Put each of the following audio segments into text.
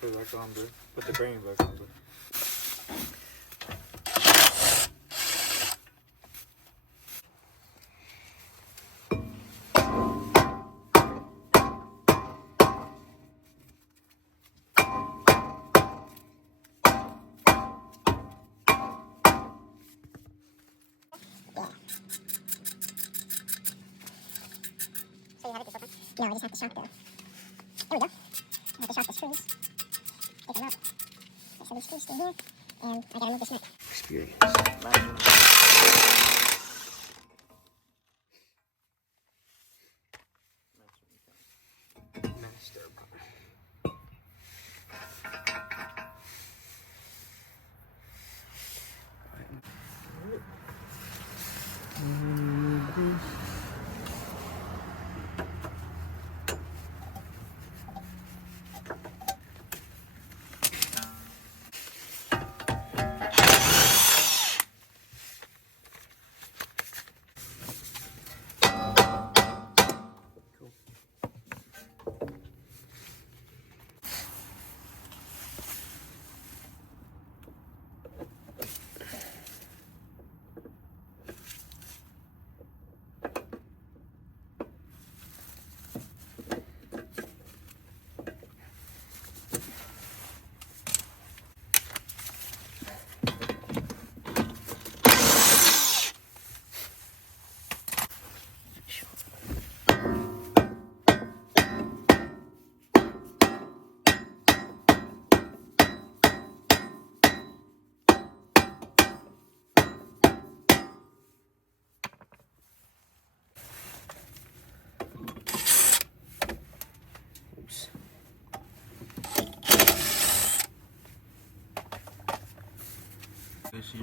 put it back on, bro. Put the bearing back on, bro. So you have it this open? No, I just have to shock the... There we go. I have to shock the screws. Take them out. So these screws stay here. And I gotta move this neck. Experience.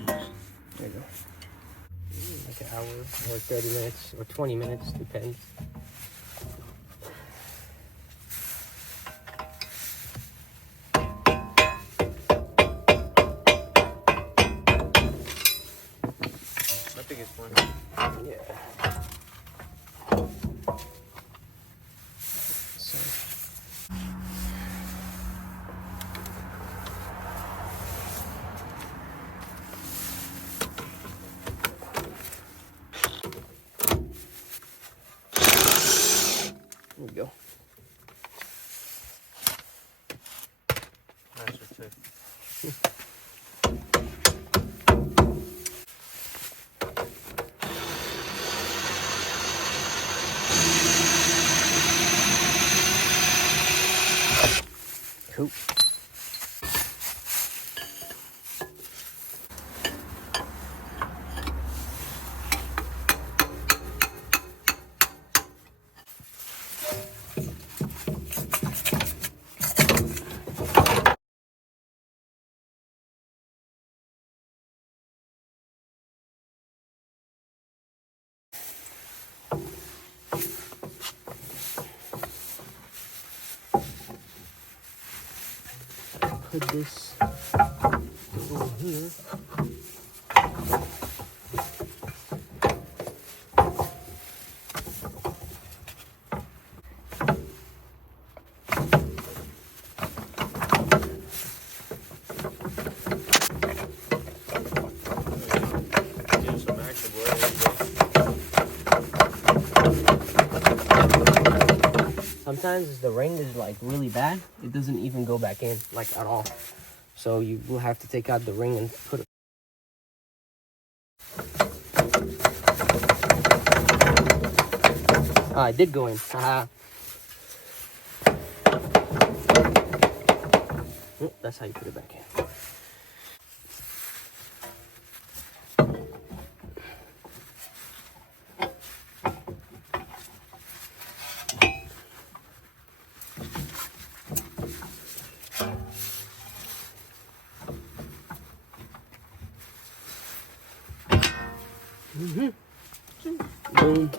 Master. There you go. Like an hour or 30 minutes or 20 minutes, depends. I think it's fine. Yeah. So. There we go. Nice or two. Cool. Put this over here. Give some action, boy. There you go. Sometimes the ring is like really bad. It doesn't even go back in like at all. So you will have to take out the ring and put it. Ah, it did go in. Haha. Oh, that's how you put it back in. Boom.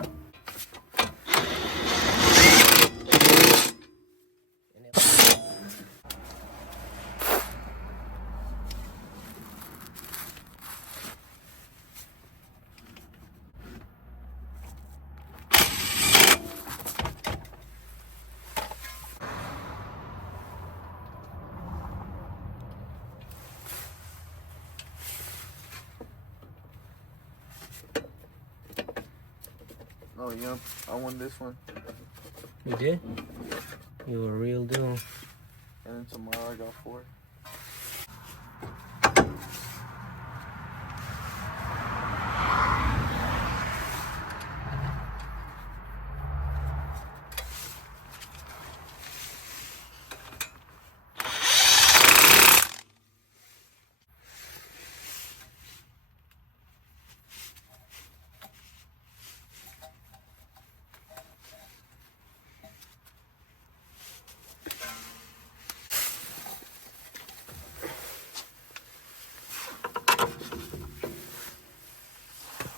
Oh, yeah. I won this one. You did? You a real deal. And then tomorrow I got 4.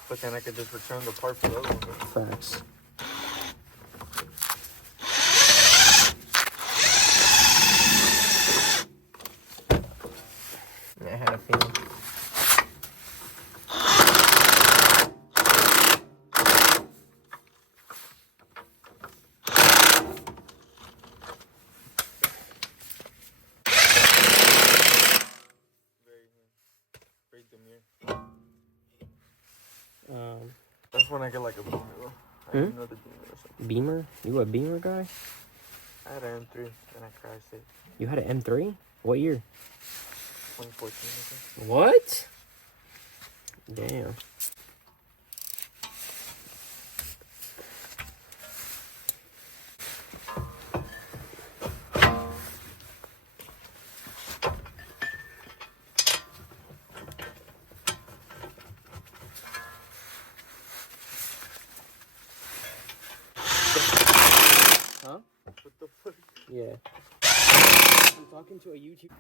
But then I could just return the part for the other one. Facts. I had a feeling. Very demure. Um, That's when I get like a Beamer though. I need another Beamer or something. Beamer? You a Beamer guy? I had an M3, then I crashed it. You had an M3? What year? 2014, I think. What? Damn. Huh? What the fuck? Yeah. I'm talking to a YouTube.